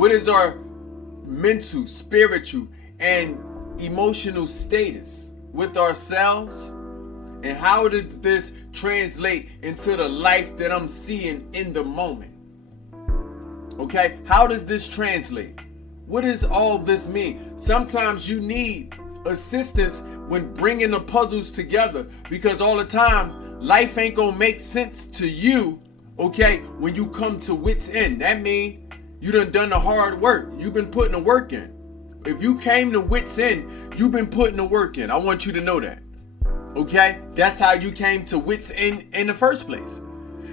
What is our mental, spiritual, and emotional status with ourselves? And how does this translate into the life that I'm seeing in the moment? Okay, how does this translate? What does all this mean? Sometimes you need assistance when bringing the puzzles together, because all the time life ain't gonna make sense to you, okay, when you come to wit's end. That means you done the hard work. You've been putting the work in. If you came to wit's end, you've been putting the work in. I want you to know that. Okay? That's how you came to wit's end in the first place.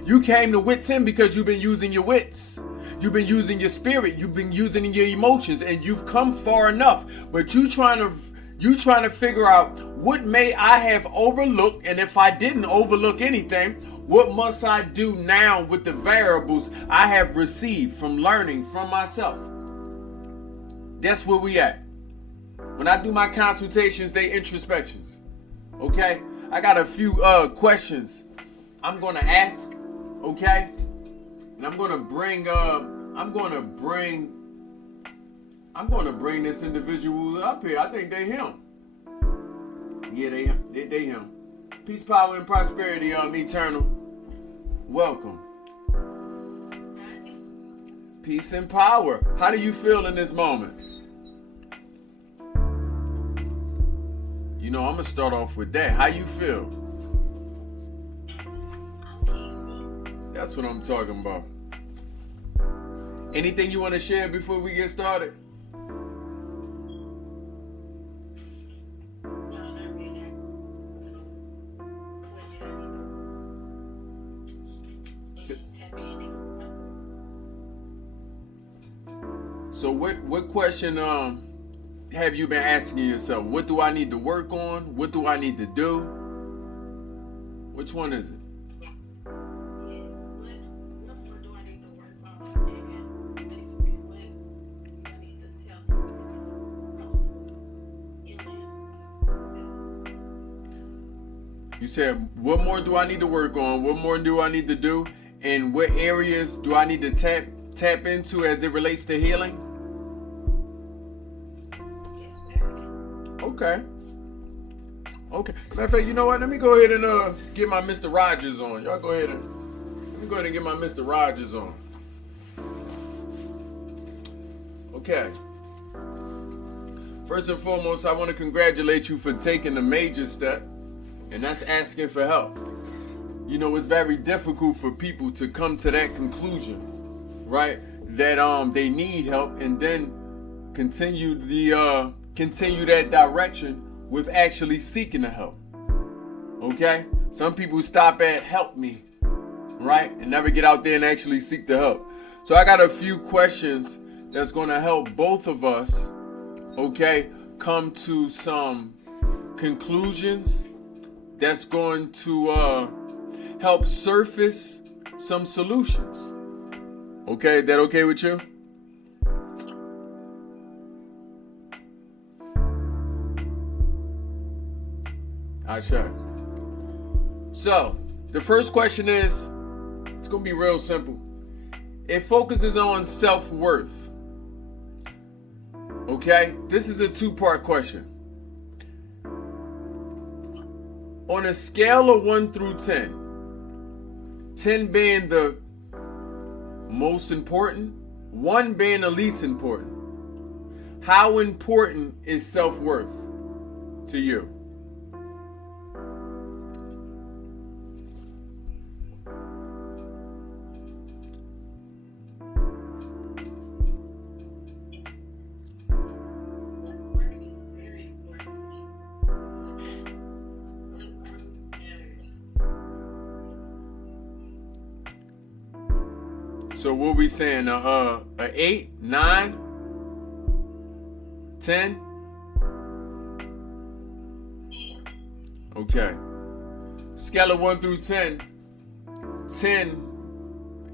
You came to wit's end because you've been using your wits. You've been using your spirit. You've been using your emotions, and you've come far enough. But you trying to figure out, what may I have overlooked, and if I didn't overlook anything, what must I do now with the variables I have received from learning from myself? That's where we at. When I do my consultations, they introspections. Okay? I got a few questions I'm gonna ask, okay? And I'm gonna bring this individual up here. I think they him. Yeah, they him. Peace, power, and prosperity, eternal. Welcome. Peace and power. How do you feel in this moment? You know, I'm gonna start off with that. How you feel? That's what I'm talking about. Anything you want to share before we get started? So what question have you been asking yourself? What do I need to work on? What do I need to do? Which one is it? Yes, what more do I need to work on? And basically what I need to tell people it's You said, what more do I need to work on? What more do I need to do? And what areas do I need to tap into as it relates to healing? Okay. Matter of fact, you know what? Let me go ahead and get my Mr. Rogers on. Y'all go ahead and let me go ahead and get my Mr. Rogers on. Okay. First and foremost, I want to congratulate you for taking the major step, and that's asking for help. You know, it's very difficult for people to come to that conclusion, right? That they need help, and then continue that direction with actually seeking the help. Okay? Some people stop at help me, right? And never get out there and actually seek the help. So I got a few questions that's going to help both of us, okay, come to some conclusions that's going to help surface some solutions. Okay, is that okay with you? Sure. So, the first question is, it's going to be real simple. It focuses on self-worth. Okay? This is a two-part question. On a scale of 1 through 10, 10 being the most important, 1 being the least important, how important is self-worth to you? So what we saying? A 8, 9, 10? Okay. Scale of 1 through 10. 10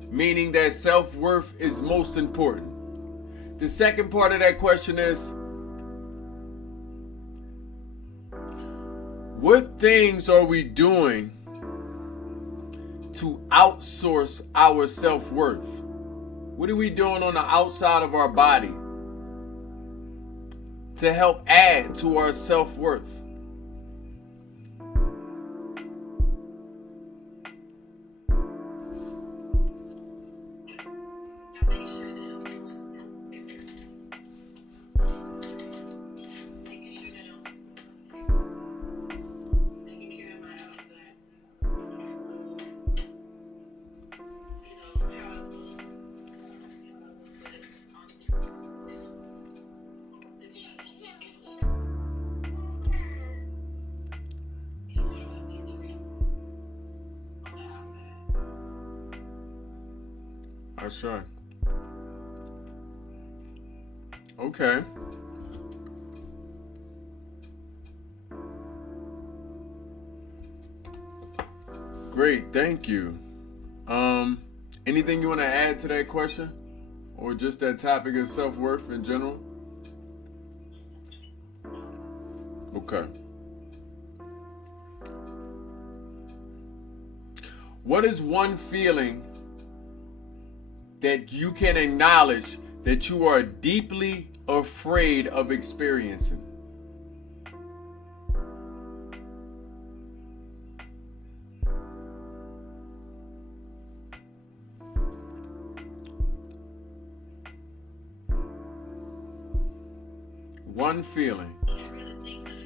meaning that self-worth is most important. The second part of that question is, what things are we doing to outsource our self-worth? What are we doing on the outside of our body to help add to our self-worth? I make sure that I'm doing something. Making sure that I'm taking care of my outside. You know, how I look, but on the in order for me to reach on the outside. That's right. Okay. Great, thank you. Anything you want to add to that question? Or just that topic of self-worth in general? Okay. What is one feeling that you can acknowledge that you are deeply afraid of experiencing? One feeling. Can't really think of it.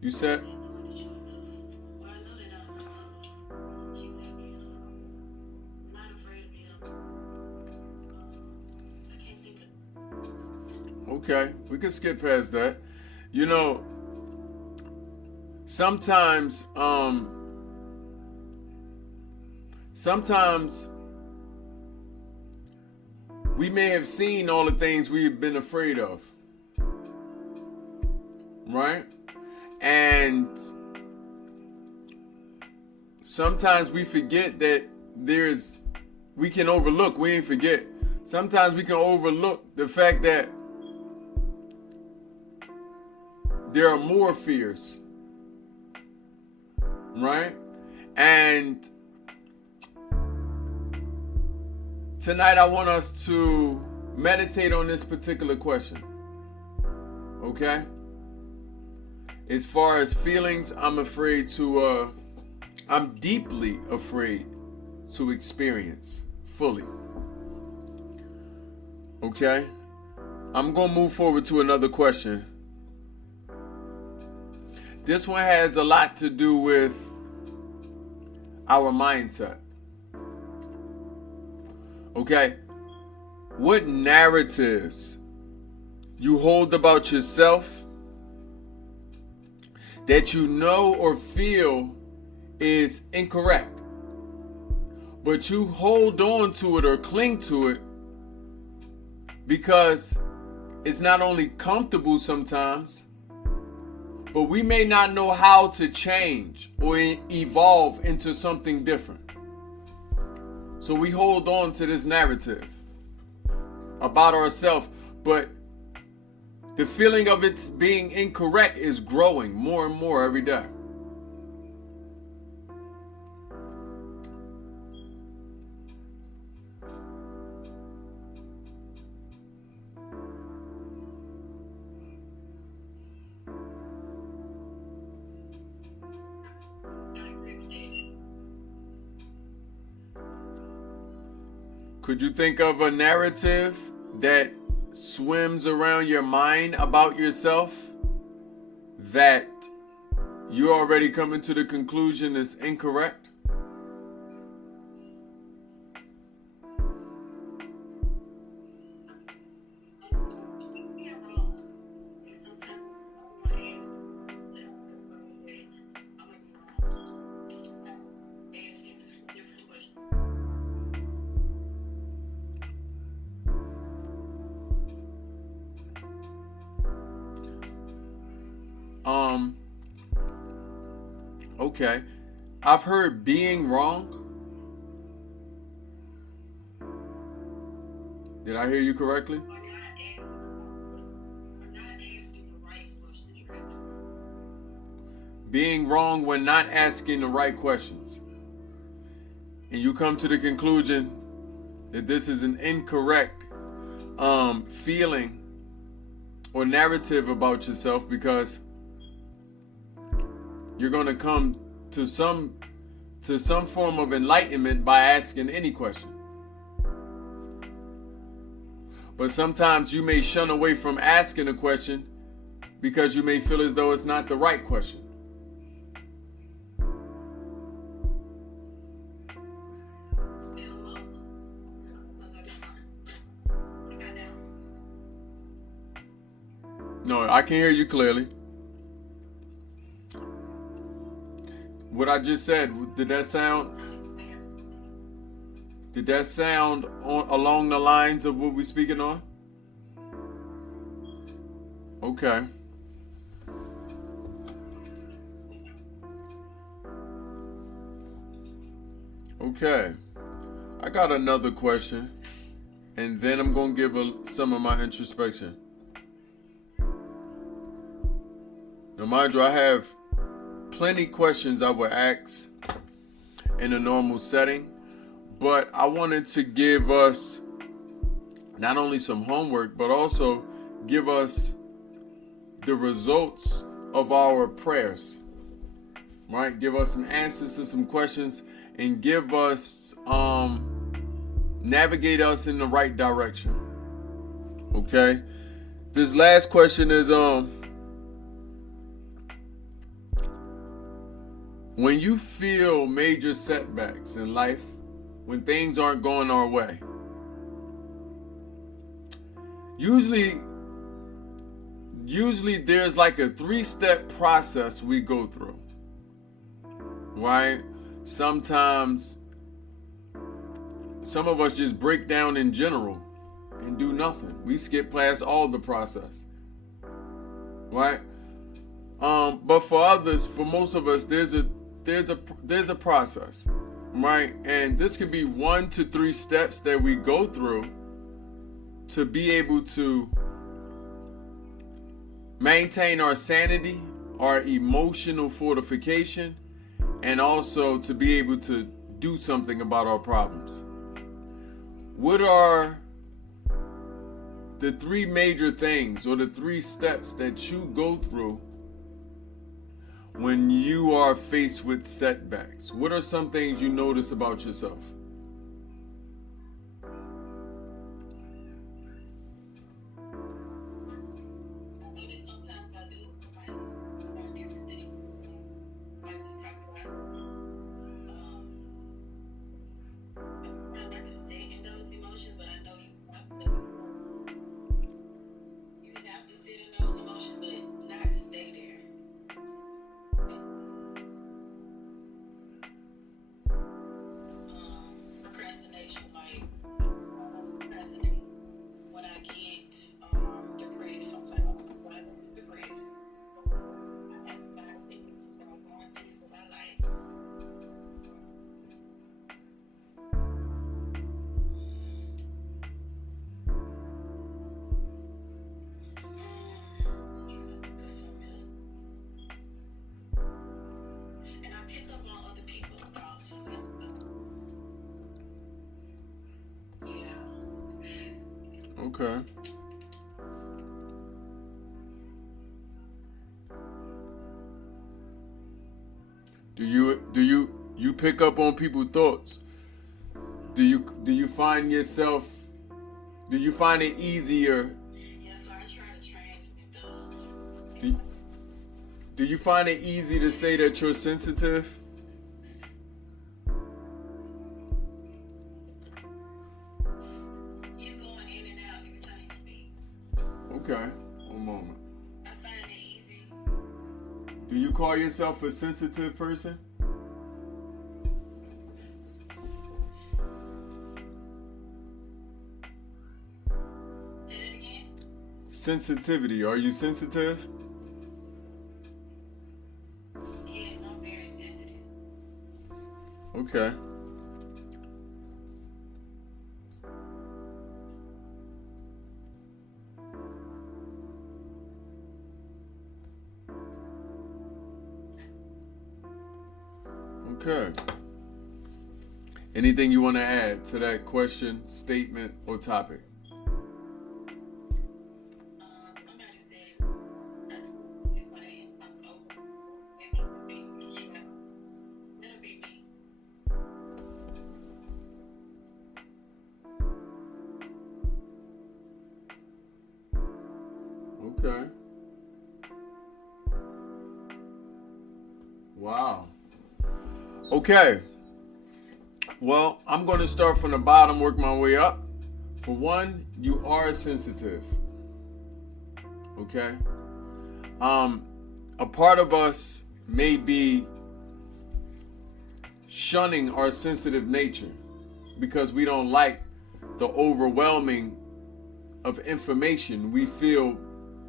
You said? I know that you're enough. Well, I know that I'm enough. She said, I'm not afraid of being I can't think of. Okay, we can skip past that. You know, sometimes we may have seen all the things we've been afraid of, right? And sometimes we forget that we can overlook, we ain't forget. Sometimes we can overlook the fact that there are more fears, right? And tonight I want us to meditate on this particular question, okay? As far as feelings, I'm deeply afraid to experience fully, okay? I'm gonna move forward to another question. This one has a lot to do with our mindset. Okay? What narratives you hold about yourself that you know or feel is incorrect, but you hold on to it or cling to it because it's not only comfortable sometimes, but we may not know how to change or evolve into something different. So we hold on to this narrative about ourselves, but the feeling of it being incorrect is growing more and more every day. Could you think of a narrative that swims around your mind about yourself that you already coming to the conclusion is incorrect? Okay. I've heard being wrong. Did I hear you correctly? being wrong when not asking the right questions, and you come to the conclusion that this is an incorrect feeling or narrative about yourself, because you're going to come to some form of enlightenment by asking any question. But sometimes you may shun away from asking a question because you may feel as though it's not the right question. No, I can hear you clearly. What I just said, did that sound along the lines of what we're speaking on? Okay. Okay. I got another question, and then I'm going to give some of my introspection. Now, mind you, I have plenty questions I would ask in a normal setting, but I wanted to give us not only some homework, but also give us the results of our prayers, right? Give us some answers to some questions and give us, navigate us in the right direction. Okay? This last question is, when you feel major setbacks in life, when things aren't going our way, usually there's like a 3-step process we go through, right? Sometimes some of us just break down in general and do nothing. We skip past all the process, right? But for others, for most of us, there's a process, right? And this could be 1 to 3 steps that we go through to be able to maintain our sanity, our emotional fortification, and also to be able to do something about our problems. What are the 3 major things or the 3 steps that you go through when you are faced with setbacks? What are some things you notice about yourself? Okay. Do you pick up on people's thoughts? Do you find yourself? Do you find it easier? Yes, I try to transmit those. Do you find it easy to say that you're sensitive? You're going in and out every time you speak. Okay, one moment. I find it easy. Do you call yourself a sensitive person? Say that again. Sensitivity. Are you sensitive? Yes, I'm very sensitive. Okay. Okay. Anything you want to add to that question, statement, or topic? Somebody said that's it's my name. Oh, that'll be me. Okay. Wow. Okay. Well, I'm going to start from the bottom, work my way up. For one, you are sensitive. Okay? A part of us may be shunning our sensitive nature because we don't like the overwhelming of information we feel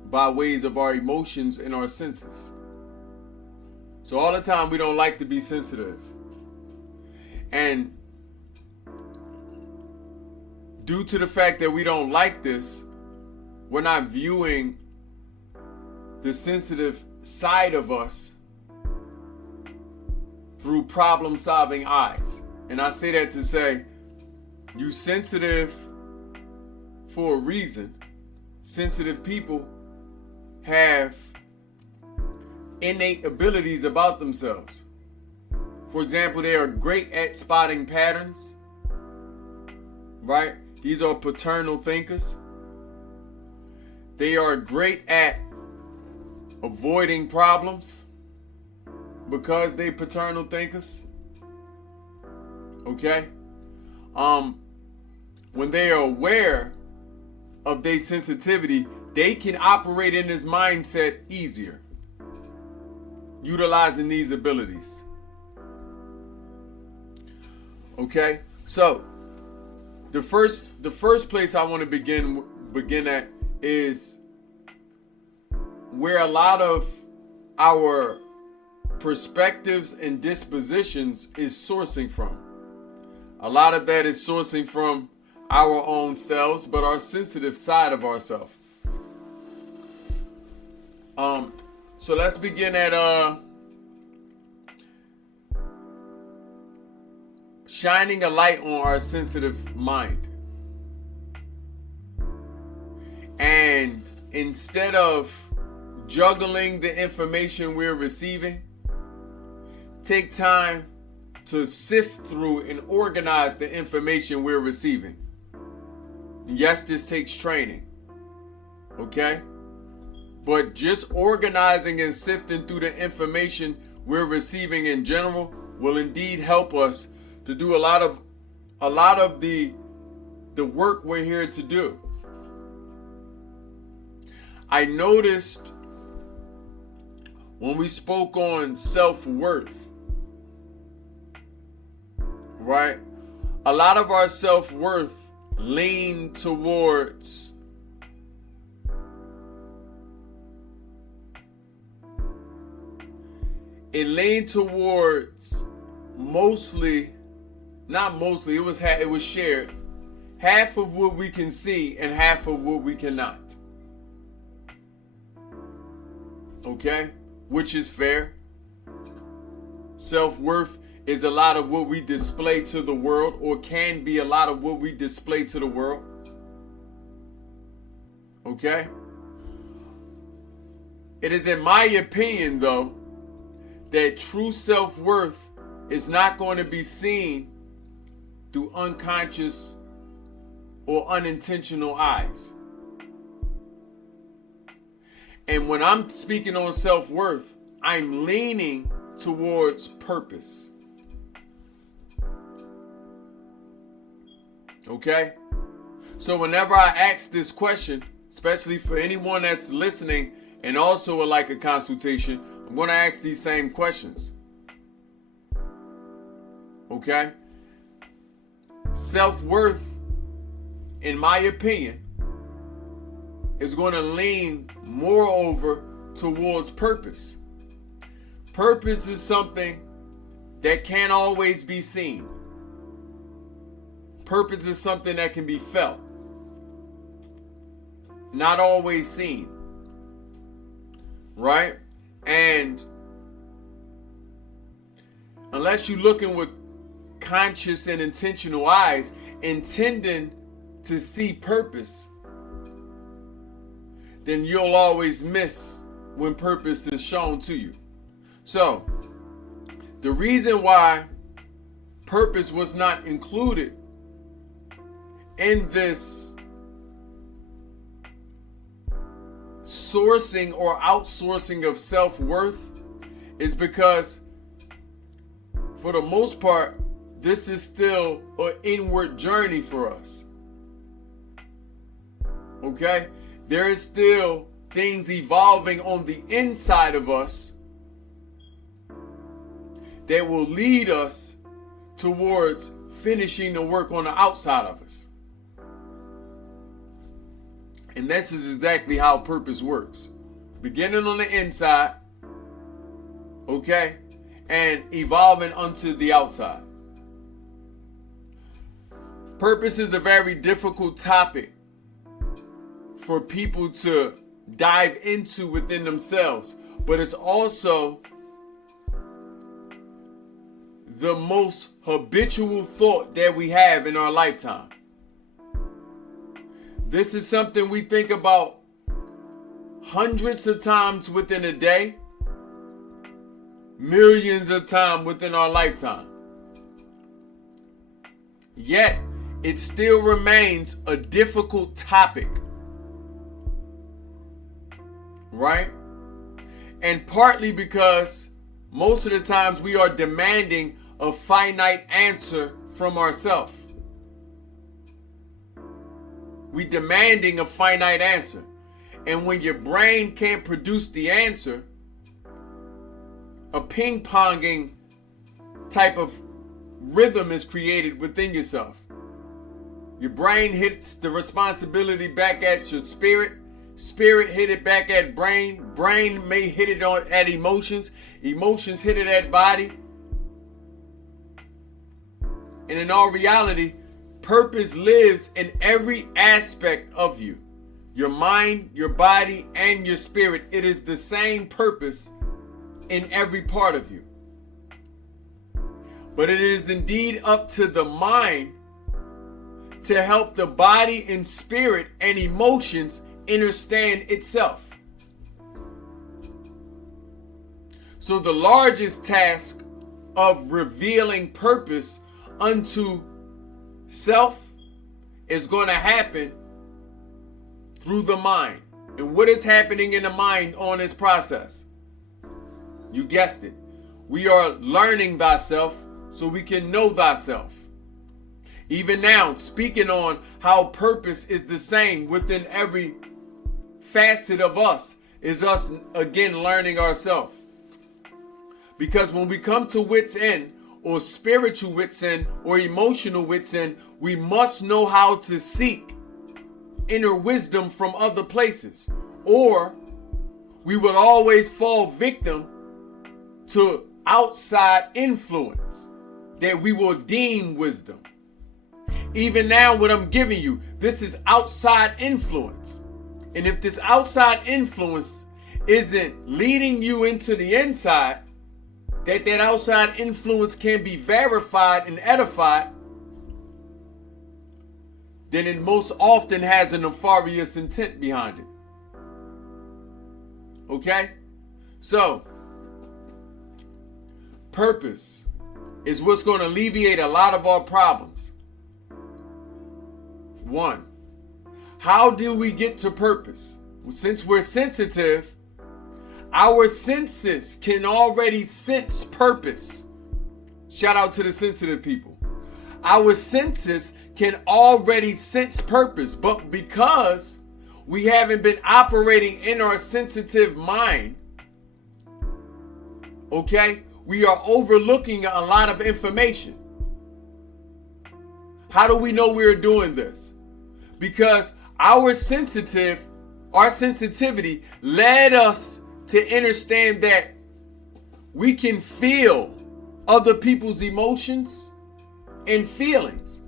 by ways of our emotions and our senses. So all the time we don't like to be sensitive. And due to the fact that we don't like this, we're not viewing the sensitive side of us through problem-solving eyes. And I say that to say, you sensitive for a reason. Sensitive people have innate abilities about themselves. For example, they are great at spotting patterns, right? These are paternal thinkers. They are great at avoiding problems because they paternal thinkers. Okay? When they are aware of their sensitivity, they can operate in this mindset easier, utilizing these abilities. Okay? So, the first place I want to begin at is where a lot of our perspectives and dispositions is sourcing from. A lot of that is sourcing from our own selves, but our sensitive side of ourselves. So let's begin at shining a light on our sensitive mind. And instead of juggling the information we're receiving, take time to sift through and organize the information we're receiving. Yes, this takes training. Okay? But just organizing and sifting through the information we're receiving in general will indeed help us to do a lot of the work we're here to do. I noticed when we spoke on self-worth, right? A lot of our self-worth lean towards it was shared, half of what we can see and half of what we cannot. Okay? Which is fair. Self-worth is a lot of what we display to the world, or can be a lot of what we display to the world. Okay? It is in my opinion, though, that true self-worth is not going to be seen through unconscious or unintentional eyes. And when I'm speaking on self-worth, I'm leaning towards purpose. Okay? So whenever I ask this question, especially for anyone that's listening and also would like a consultation, I'm going to ask these same questions. Okay? Self-worth, in my opinion, is going to lean more over towards purpose. Purpose is something that can't always be seen. Purpose is something that can be felt, not always seen. Right? And unless you're looking with conscious and intentional eyes, intending to see purpose, then you'll always miss when purpose is shown to you. So, the reason why purpose was not included in this sourcing or outsourcing of self-worth is because, for the most part, this is still an inward journey for us. Okay? There is still things evolving on the inside of us that will lead us towards finishing the work on the outside of us. And this is exactly how purpose works. Beginning on the inside, okay, and evolving onto the outside. Purpose is a very difficult topic for people to dive into within themselves, but it's also the most habitual thought that we have in our lifetime. This is something we think about hundreds of times within a day, millions of times within our lifetime. Yet, it still remains a difficult topic. Right? And partly because most of the times we are demanding a finite answer from ourselves. We demanding a finite answer. And when your brain can't produce the answer, a ping-ponging type of rhythm is created within yourself. Your brain hits the responsibility back at your spirit. Spirit hit it back at brain. Brain may hit it at emotions. Emotions hit it at body. And in all reality, purpose lives in every aspect of you. Your mind, your body, and your spirit. It is the same purpose in every part of you. But it is indeed up to the mind to help the body and spirit and emotions understand itself. So the largest task of revealing purpose unto self is going to happen through the mind. And what is happening in the mind on this process? You guessed it. We are learning thyself so we can know thyself. Even now, speaking on how purpose is the same within every facet of us, is us again learning ourselves. Because when we come to wit's end, or spiritual wit's end, or emotional wit's end, we must know how to seek inner wisdom from other places, or we would always fall victim to outside influence that we will deem wisdom. Even now, what I'm giving you, this is outside influence. And if this outside influence isn't leading you into the inside, that outside influence can be verified and edified, then it most often has a nefarious intent behind it. Okay? So, purpose is what's going to alleviate a lot of our problems. One, how do we get to purpose? Since we're sensitive, our senses can already sense purpose. Shout out to the sensitive people. Our senses can already sense purpose, but because we haven't been operating in our sensitive mind, okay, we are overlooking a lot of information. How do we know we're doing this? Because our sensitivity led us to understand that we can feel other people's emotions and feelings.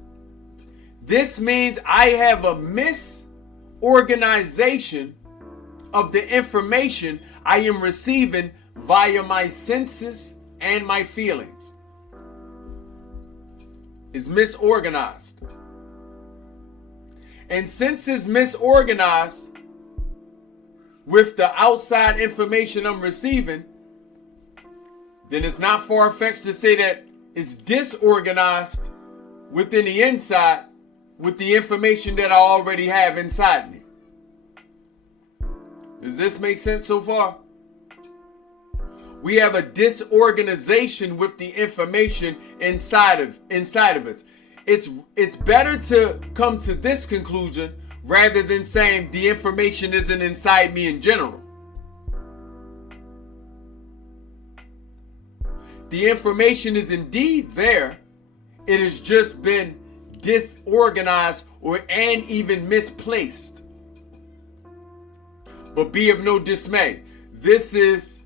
This means I have a misorganization of the information I am receiving via my senses and my feelings. is misorganized. And since it's misorganized with the outside information I'm receiving, then it's not far-fetched to say that it's disorganized within the inside with the information that I already have inside me. Does this make sense so far? We have a disorganization with the information inside of us. It's better to come to this conclusion rather than saying the information isn't inside me in general. The information is indeed there. It has just been disorganized and even misplaced. But be of no dismay. This is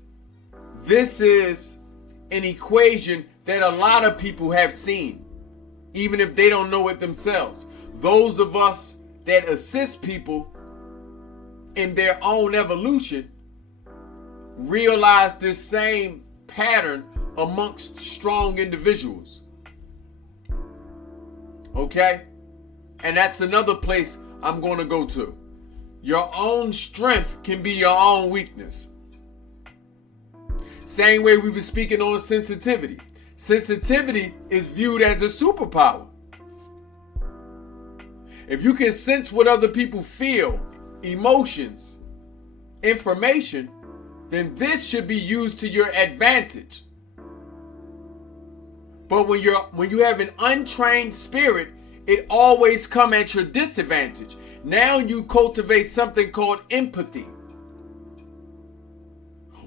an equation that a lot of people have seen, even if they don't know it themselves. Those of us that assist people in their own evolution realize this same pattern amongst strong individuals. Okay? And that's another place I'm going to go to. Your own strength can be your own weakness. Same way we were speaking on sensitivity. Sensitivity is viewed as a superpower. If you can sense what other people feel, emotions, information, then this should be used to your advantage. But when you have an untrained spirit, it always comes at your disadvantage. Now you cultivate something called empathy,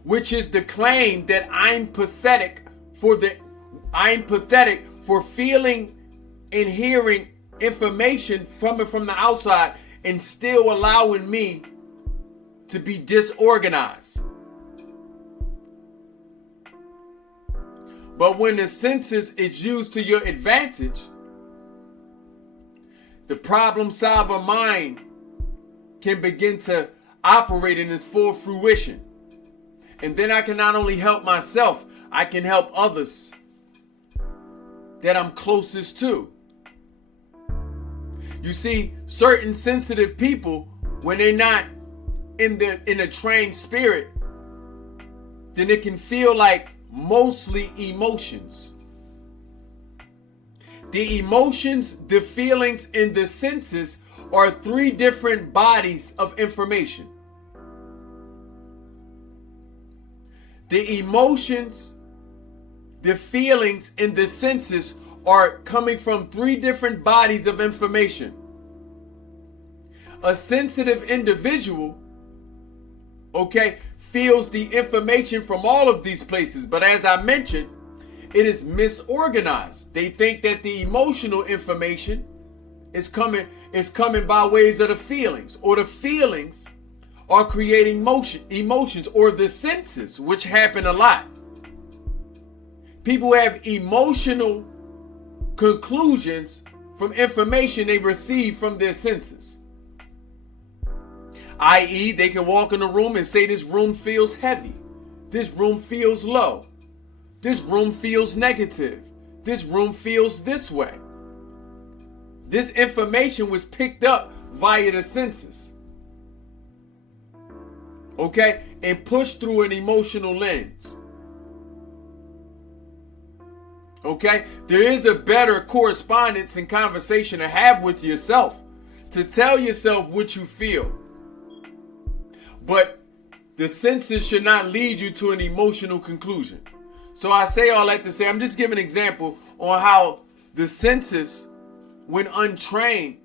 which is the claim that I'm pathetic for feeling and hearing information from the outside and still allowing me to be disorganized. But when the senses is used to your advantage, the problem solver mind can begin to operate in its full fruition. And then I can not only help myself, I can help others that I'm closest to. You see, certain sensitive people, when they're not in a trained spirit, then it can feel like mostly emotions. The emotions, the feelings, and the senses are three different bodies of information. The emotions, the feelings, and the senses are coming from three different bodies of information. A sensitive individual, feels the information from all of these places, but as I mentioned, it is misorganized. They think that the emotional information is coming by ways of the feelings, or the feelings are creating emotions, or the senses, which happen a lot. People have emotional conclusions from information they receive from their senses. I.e., they can walk in a room and say, this room feels heavy. This room feels low. This room feels negative. This room feels this way. This information was picked up via the senses. And pushed through an emotional lens. There is a better correspondence and conversation to have with yourself, to tell yourself what you feel. But the senses should not lead you to an emotional conclusion. So I say all that to say, I'm just giving an example on how the senses, when untrained,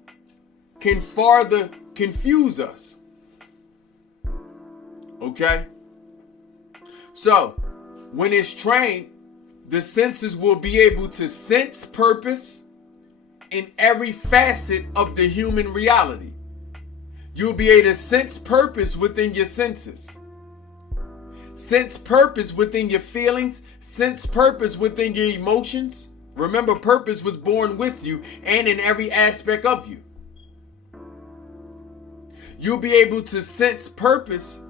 can farther confuse us. So when it's trained, the senses will be able to sense purpose in every facet of the human reality. You'll be able to sense purpose within your senses. Sense purpose within your feelings. Sense purpose within your emotions. Remember, purpose was born with you and in every aspect of you. You'll be able to sense purpose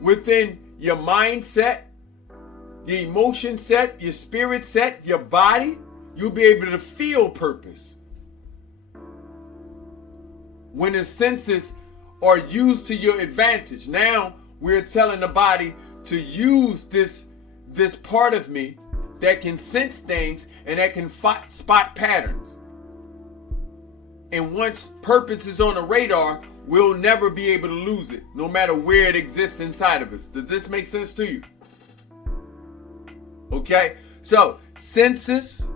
within your mindset, your emotion set, your spirit set, your body, you'll be able to feel purpose. When the senses are used to your advantage. Now we're telling the body to use this part of me that can sense things and that can spot patterns. And once purpose is on the radar, we'll never be able to lose it, no matter where it exists inside of us. Does this make sense to you? Okay, so senses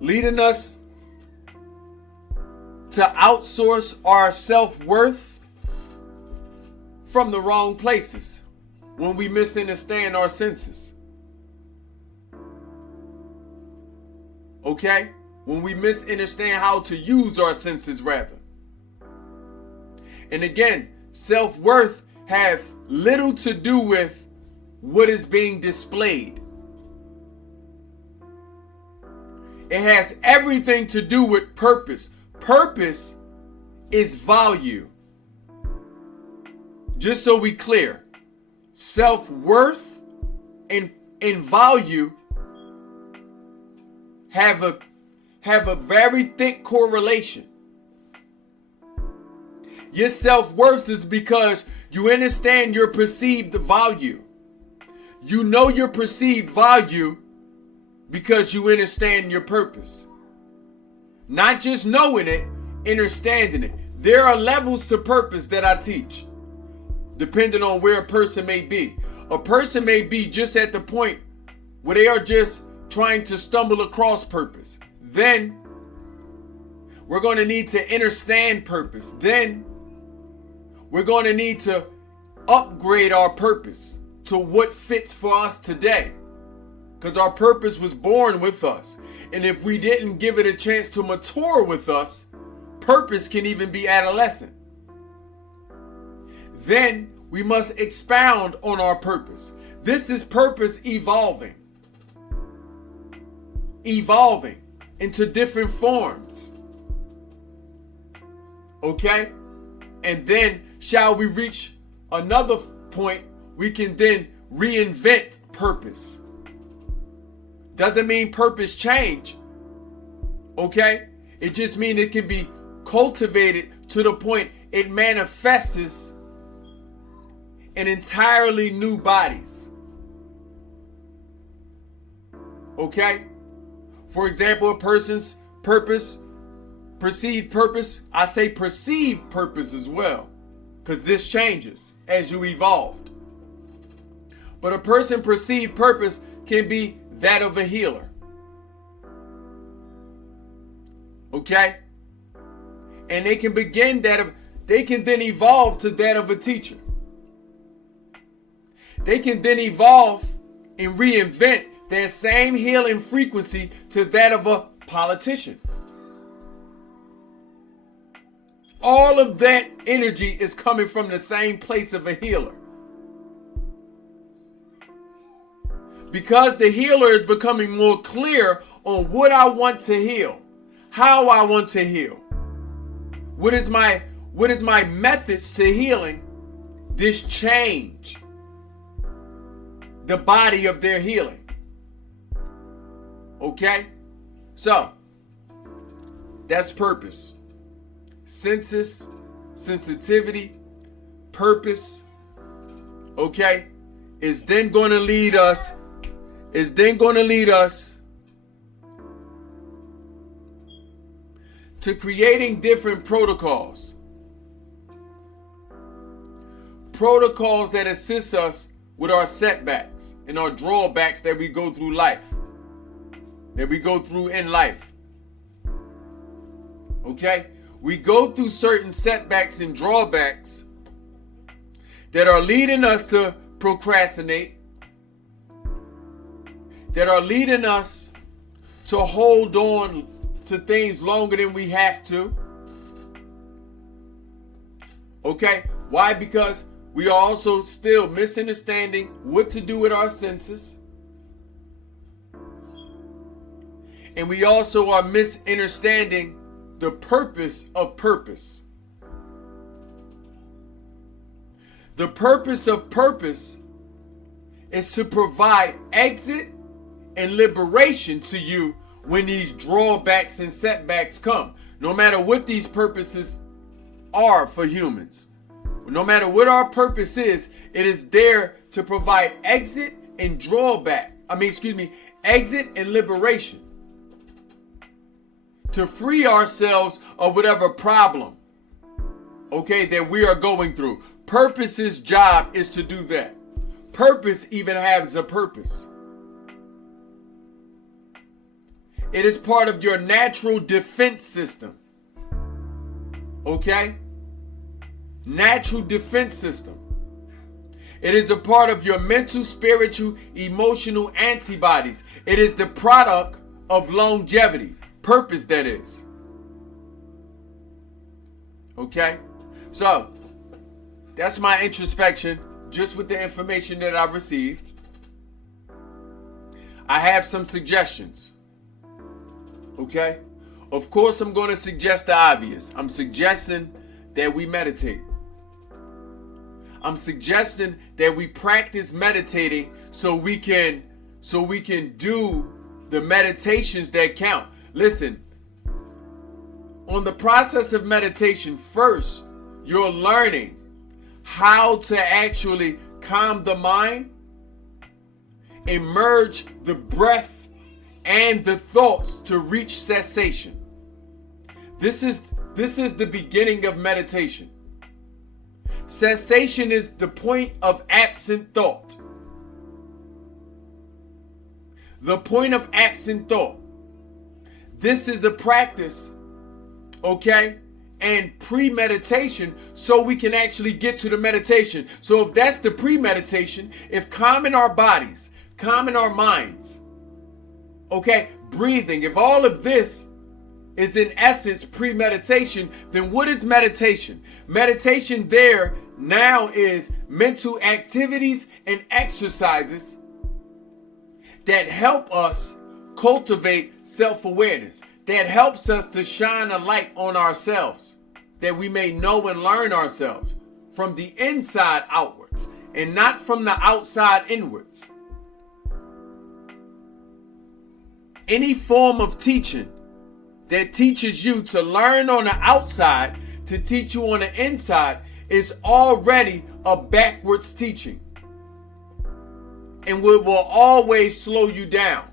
leading us to outsource our self-worth from the wrong places when we misunderstand our senses. Okay? When we misunderstand how to use our senses, rather. And again, self-worth have little to do with what is being displayed. It has everything to do with purpose. Purpose is value. Just so we clear, self-worth and value have a very thick correlation. Your self-worth is because you understand your perceived value. You know your perceived value because you understand your purpose. Not just knowing it, understanding it. There are levels to purpose that I teach, depending on where a person may be. A person may be just at the point where they are just trying to stumble across purpose. Then we're going to need to understand purpose. Then we're going to need to upgrade our purpose to what fits for us today. Because our purpose was born with us. And if we didn't give it a chance to mature with us, purpose can even be adolescent. Then we must expound on our purpose. This is purpose evolving. Evolving into different forms. Okay? And then shall we reach another point, we can then reinvent purpose. Doesn't mean purpose change. Okay? It just means it can be cultivated to the point it manifests in entirely new bodies. Okay? For example, a person's purpose, perceived purpose, I say perceived purpose as well, because this changes as you evolved. But a person's perceived purpose can be that of a healer. Okay? And they can then evolve to that of a teacher. They can then evolve and reinvent their same healing frequency to that of a politician. All of that energy is coming from the same place of a healer. Because the healer is becoming more clear on what I want to heal, how I want to heal. What is my methods to healing this change the body of their healing. Okay? So, that's purpose. Senses, sensitivity, purpose, okay, is then going to lead us to creating different protocols. Protocols that assist us with our setbacks and our drawbacks that we go through life. That we go through in life. Okay? We go through certain setbacks and drawbacks that are leading us to procrastinate, that are leading us to hold on to things longer than we have to. Okay? Why? Because we are also still misunderstanding what to do with our senses. And we also are misunderstanding the purpose of purpose. The purpose of purpose is to provide exit and liberation to you when these drawbacks and setbacks come. No matter what these purposes are for humans, no matter what our purpose is, it is there to provide exit and exit and liberation. To free ourselves of whatever problem, okay, that we are going through. Purpose's job is to do that. Purpose even has a purpose. It is part of your natural defense system. Okay? Natural defense system. It is a part of your mental, spiritual, emotional antibodies. It is the product of longevity. Purpose, that is. Okay? So, that's my introspection, just with the information that I've received. I have some suggestions. Okay? Of course, I'm going to suggest the obvious. I'm suggesting that we meditate. I'm suggesting that we practice meditating so we can do the meditations that count. Listen, on the process of meditation, first, you're learning how to actually calm the mind and merge the breath and the thoughts to reach cessation. This is the beginning of meditation. Cessation is the point of absent thought. The point of absent thought. This is a practice, okay, and premeditation, so we can actually get to the meditation. So if that's the premeditation, if calming our bodies, calming our minds, okay, breathing, if all of this is in essence premeditation, then what is meditation? Meditation there now is mental activities and exercises that help us cultivate self-awareness, that helps us to shine a light on ourselves, that we may know and learn ourselves from the inside outwards and not from the outside inwards. Any form of teaching that teaches you to learn on the outside to teach you on the inside is already a backwards teaching, and will always slow you down.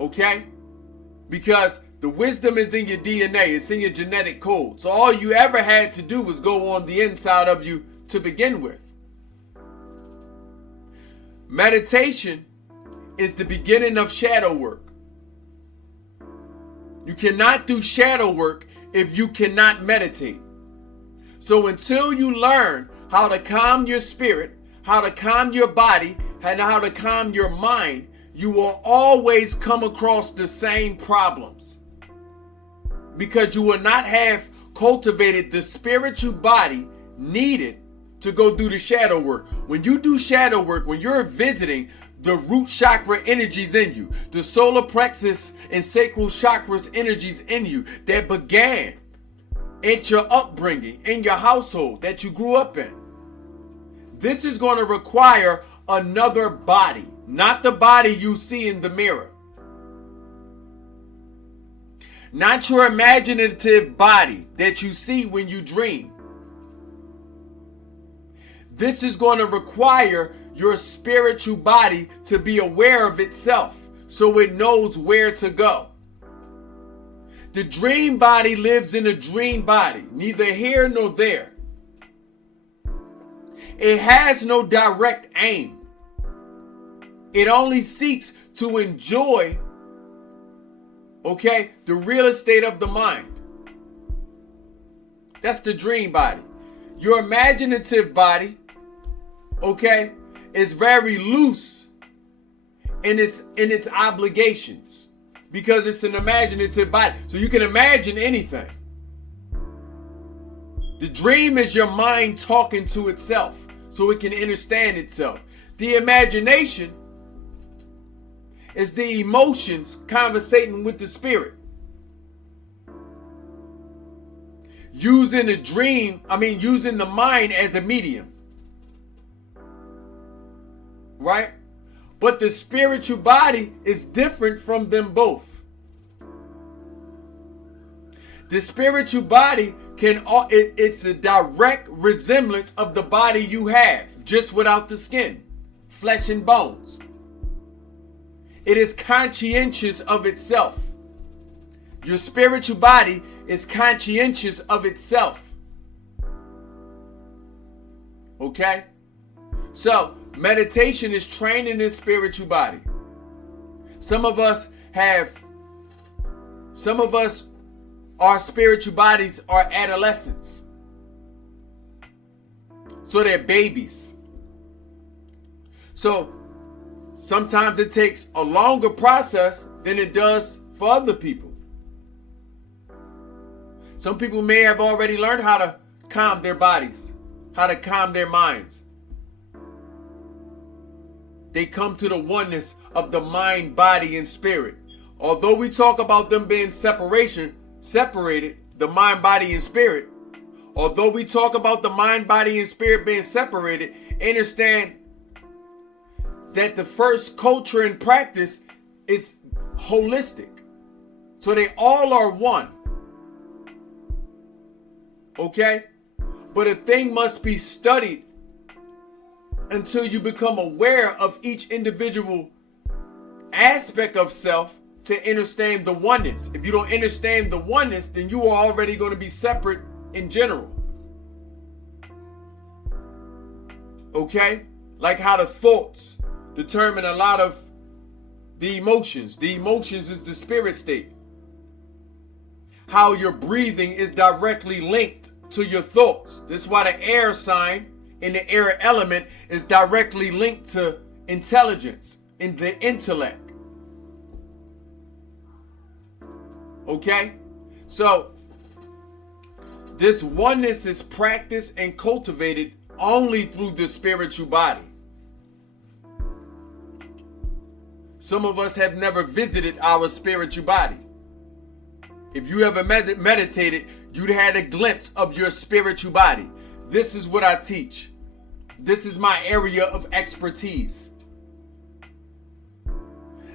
Okay? Because the wisdom is in your DNA, it's in your genetic code. So all you ever had to do was go on the inside of you to begin with. Meditation is the beginning of shadow work. You cannot do shadow work if you cannot meditate. So until you learn how to calm your spirit, how to calm your body, and how to calm your mind, you will always come across the same problems. Because you will not have cultivated the spiritual body needed to go do the shadow work. When you do shadow work, when you're visiting the root chakra energies in you, the solar plexus and sacral chakras energies in you that began at your upbringing, in your household that you grew up in, this is going to require another body, not the body you see in the mirror. Not your imaginative body that you see when you dream. This is going to require your spiritual body to be aware of itself so it knows where to go. The dream body lives in a dream body, neither here nor there. It has no direct aim. It only seeks to enjoy, okay, the real estate of the mind. That's the dream body. Your imaginative body, okay, is very loose in its obligations because it's an imaginative body. So you can imagine anything. The dream is your mind talking to itself so it can understand itself. The imagination is the emotions conversating with the spirit. Using using the mind as a medium. Right? But the spiritual body is different from them both. The spiritual body it's a direct resemblance of the body you have, just without the skin, flesh and bones. It is conscientious of itself. Your spiritual body is conscientious of itself. Okay? So, meditation is training this spiritual body. Some of us, our spiritual bodies are adolescents. So they're babies. So sometimes it takes a longer process than it does for other people. Some people may have already learned how to calm their bodies, how to calm their minds. They come to the oneness of the mind, body, and spirit. Although we talk about them being separated, the mind, body, and spirit. Although we talk about the mind, body, and spirit being separated, understand that the first culture and practice is holistic. So they all are one. Okay? But a thing must be studied until you become aware of each individual aspect of self to understand the oneness. If you don't understand the oneness, then you are already going to be separate in general. Okay? Like how the thoughts determine a lot of the emotions. The emotions is the spirit state. How your breathing is directly linked to your thoughts. This is why the air sign in the air element is directly linked to intelligence in the intellect. Okay? So, this oneness is practiced and cultivated only through the spiritual body. Some of us have never visited our spiritual body. If you ever meditated, you'd had a glimpse of your spiritual body. This is what I teach. This is my area of expertise.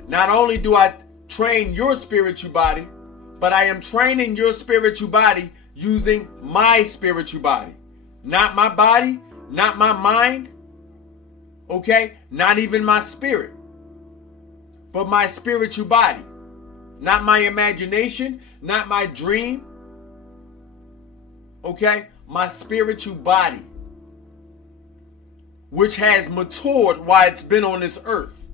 Not only do I train your spiritual body, but I am training your spiritual body using my spiritual body. Not my body, not my mind, okay? Not even my spirit, but my spiritual body. Not my imagination, not my dream, okay? My spiritual body, which has matured while it's been on this earth.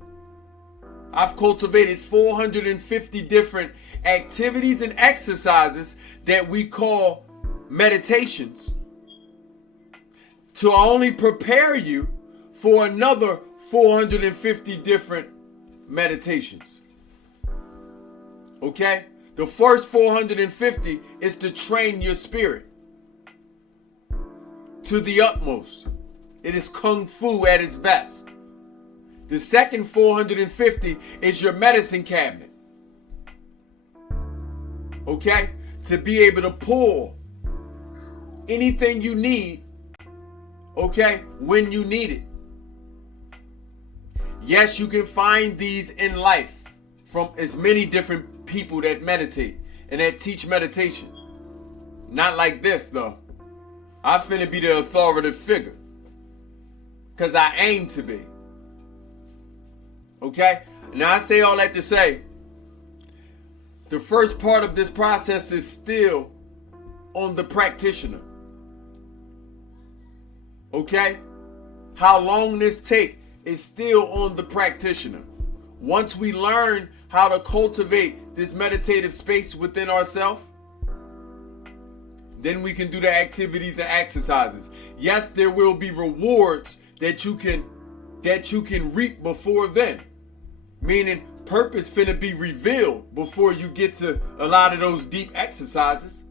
I've cultivated 450 different activities and exercises that we call meditations to only prepare you for another 450 different meditations. Okay? The first 450 is to train your spirit to the utmost. It is kung fu at its best. The second 450 is your medicine cabinet. Okay? To be able to pull anything you need, okay, when you need it. Yes, you can find these in life from as many different people that meditate and that teach meditation. Not like this, though. I finna be the authoritative figure. Because I aim to be. Okay? Now I say all that to say, the first part of this process is still on the practitioner. Okay? How long this take is still on the practitioner. Once we learn how to cultivate this meditative space within ourselves, then we can do the activities and exercises. Yes, there will be rewards that you can reap before then. Meaning purpose finna be revealed before you get to a lot of those deep exercises.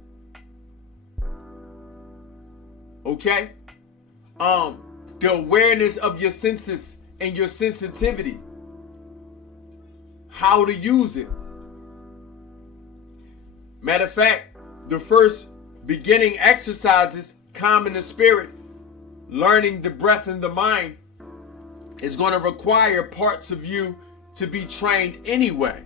Okay? The awareness of your senses and your sensitivity. How to use it. Matter of fact, the first beginning exercises, calming the spirit, learning the breath and the mind, is going to require parts of you to be trained anyway.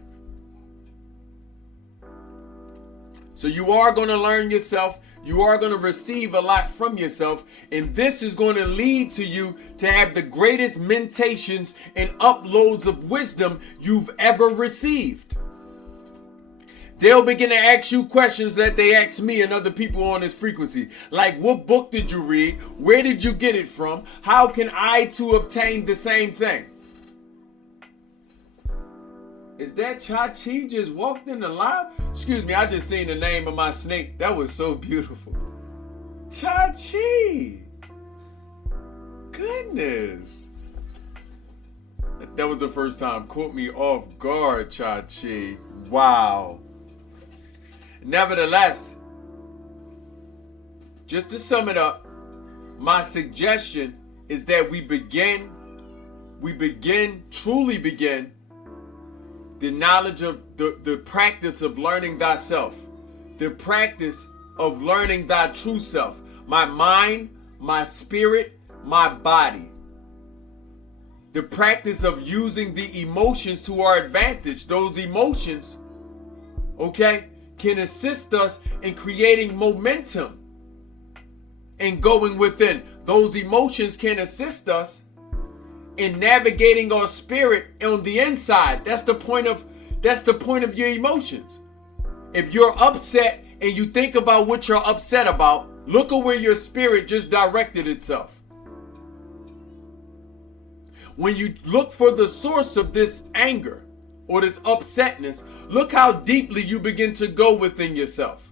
So you are going to learn yourself. You are going to receive a lot from yourself. And this is going to lead to you to have the greatest mentations and uploads of wisdom you've ever received. They'll begin to ask you questions that they ask me and other people on this frequency. Like, what book did you read? Where did you get it from? How can I too obtain the same thing? Is that Cha-Chi just walked in the live? Excuse me, I just seen the name of my snake. That was so beautiful. Cha-Chi. Goodness. That was the first time. Caught me off guard, Cha-Chi. Wow. Nevertheless, just to sum it up, my suggestion is that we truly begin the knowledge of the practice of learning thyself, the practice of learning thy true self, my mind, my spirit, my body. The practice of using the emotions to our advantage. Those emotions, okay, can assist us in creating momentum and going within. Those emotions can assist us in navigating our spirit on the inside. That's the point of your emotions. If you're upset and you think about what you're upset about, look at where your spirit just directed itself. When you look for the source of this anger or this upsetness, look how deeply you begin to go within yourself.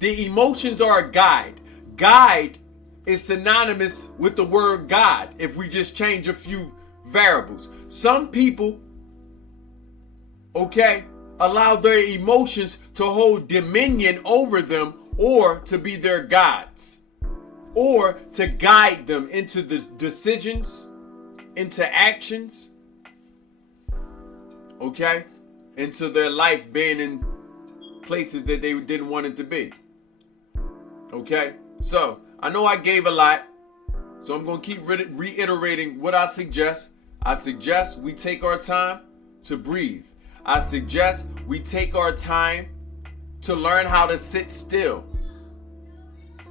The emotions are a guide. Guide is synonymous with the word God if we just change a few variables. Some people, okay, allow their emotions to hold dominion over them or to be their gods or to guide them into the decisions, into actions, okay, into their life being in places that they didn't want it to be. Okay, so I know I gave a lot, so I'm going to keep reiterating what I suggest. I suggest we take our time to breathe. I suggest we take our time to learn how to sit still.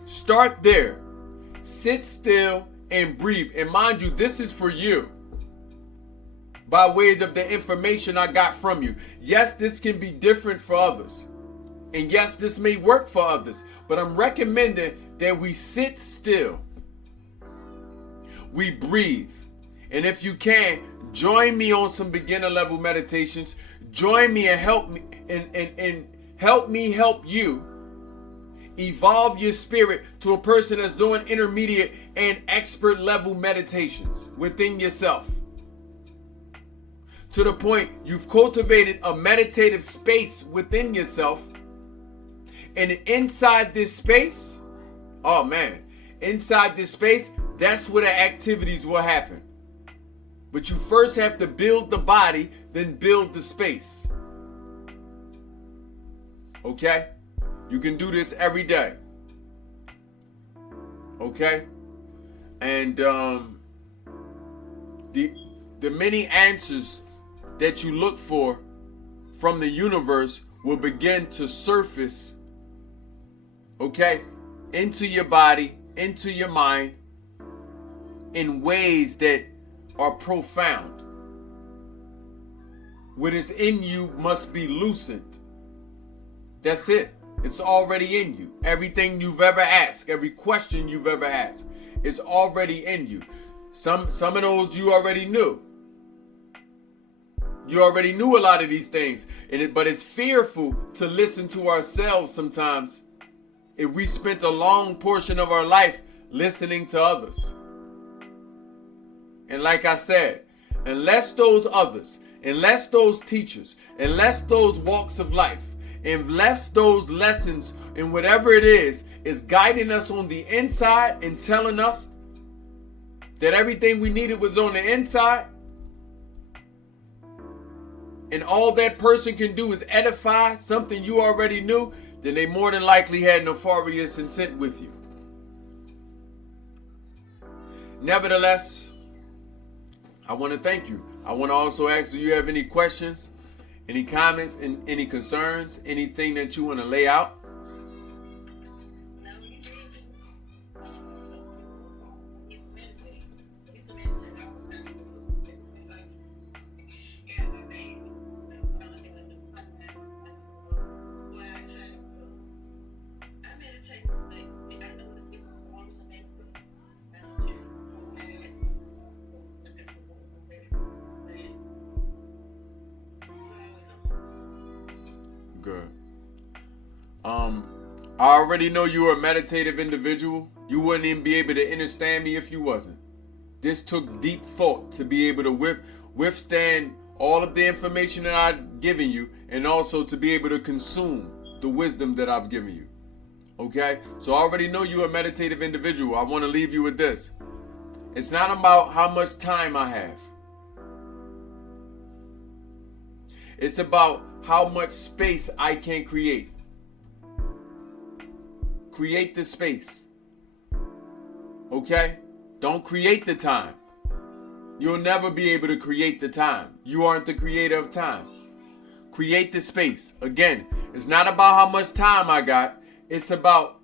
Start there. Sit still and breathe. And mind you, this is for you by ways of the information I got from you. Yes, this can be different for others. And yes, this may work for others. But I'm recommending that we sit still. We breathe. And if you can, join me on some beginner level meditations. Join me and help me and help me help you evolve your spirit to a person that's doing intermediate and expert level meditations within yourself. To the point you've cultivated a meditative space within yourself. And inside this space, oh man, inside this space, that's where the activities will happen. But you first have to build the body, then build the space. Okay? You can do this every day. Okay? And the many answers that you look for from the universe will begin to surface, okay, into your body, into your mind, in ways that are profound. What is in you must be loosened. That's it. It's already in you. Everything you've ever asked, every question you've ever asked, is already in you. Some of those you already knew. You already knew a lot of these things. But it's fearful to listen to ourselves sometimes if we spent a long portion of our life listening to others. And like I said, unless those others, unless those teachers, unless those walks of life, unless those lessons and whatever it is guiding us on the inside and telling us that everything we needed was on the inside, and all that person can do is edify something you already knew, then they more than likely had nefarious intent with you. Nevertheless, I want to thank you. I want to also ask, do you have any questions, any comments, and any concerns, anything that you want to lay out? No, you did. It's meditate. It's the meditate. It's like, yeah, my baby. I don't think when I say, I meditate, but I know it's different forms of meditation. I don't just that's a whole but Good. I already know you're a meditative individual. You wouldn't even be able to understand me if you wasn't. This took deep thought to be able to withstand all of the information that I've given you, and also to be able to consume the wisdom that I've given you. Okay? So I already know you're a meditative individual. I want to leave you with this. It's not about how much time I have. It's about how much space I can create. Create the space. Okay? Don't create the time. You'll never be able to create the time. You aren't the creator of time. Create the space. Again, it's not about how much time I got. It's about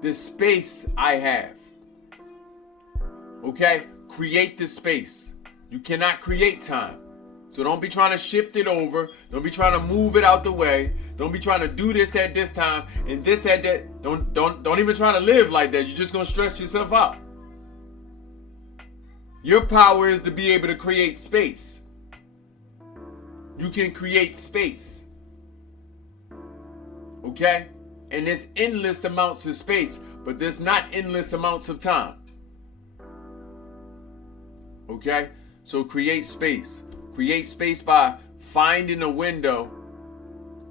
the space I have. Okay? Create the space. You cannot create time. So don't be trying to shift it over. Don't be trying to move it out the way. Don't be trying to do this at this time and this at that. Don't even try to live like that. You're just going to stress yourself out. Your power is to be able to create space. You can create space. Okay? And there's endless amounts of space, but there's not endless amounts of time. Okay? So create space. Create space by finding a window,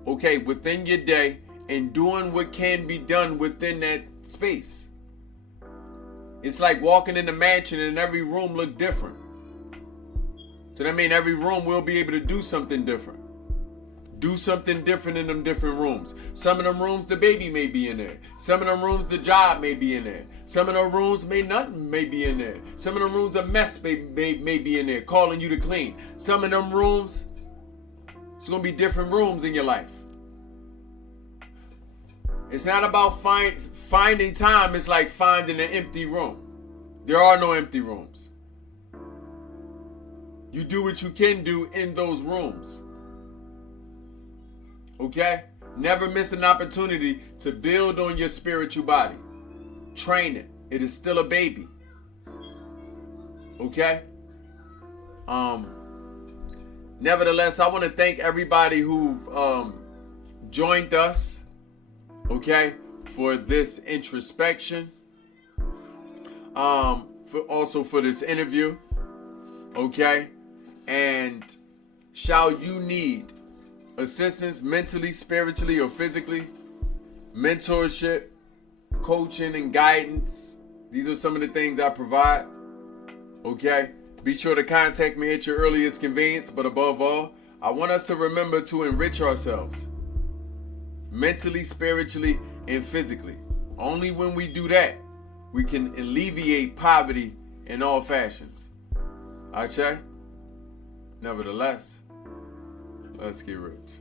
okay, within your day and doing what can be done within that space. It's like walking in a mansion and every room look different. So that means every room will be able to do something different. Do something different in them different rooms. Some of them rooms the baby may be in there. Some of them rooms the job may be in there. Some of them rooms nothing may be in there. Some of them rooms a mess may be in there, calling you to clean. Some of them rooms, it's going to be different rooms in your life. It's not about finding time. It's like finding an empty room. There are no empty rooms. You do what you can do in those rooms. Okay? Never miss an opportunity to build on your spiritual body. Train it. It is still a baby. Okay? Nevertheless, I want to thank everybody who joined us, okay, for this introspection. For this interview. Okay? And shall you need assistance mentally, spiritually, or physically, mentorship, coaching, and guidance, these are some of the things I provide. Okay? Be sure to contact me at your earliest convenience, but above all, I want us to remember to enrich ourselves mentally, spiritually, and physically. Only when we do that, we can alleviate poverty in all fashions. Ashe? Nevertheless, let's get rich.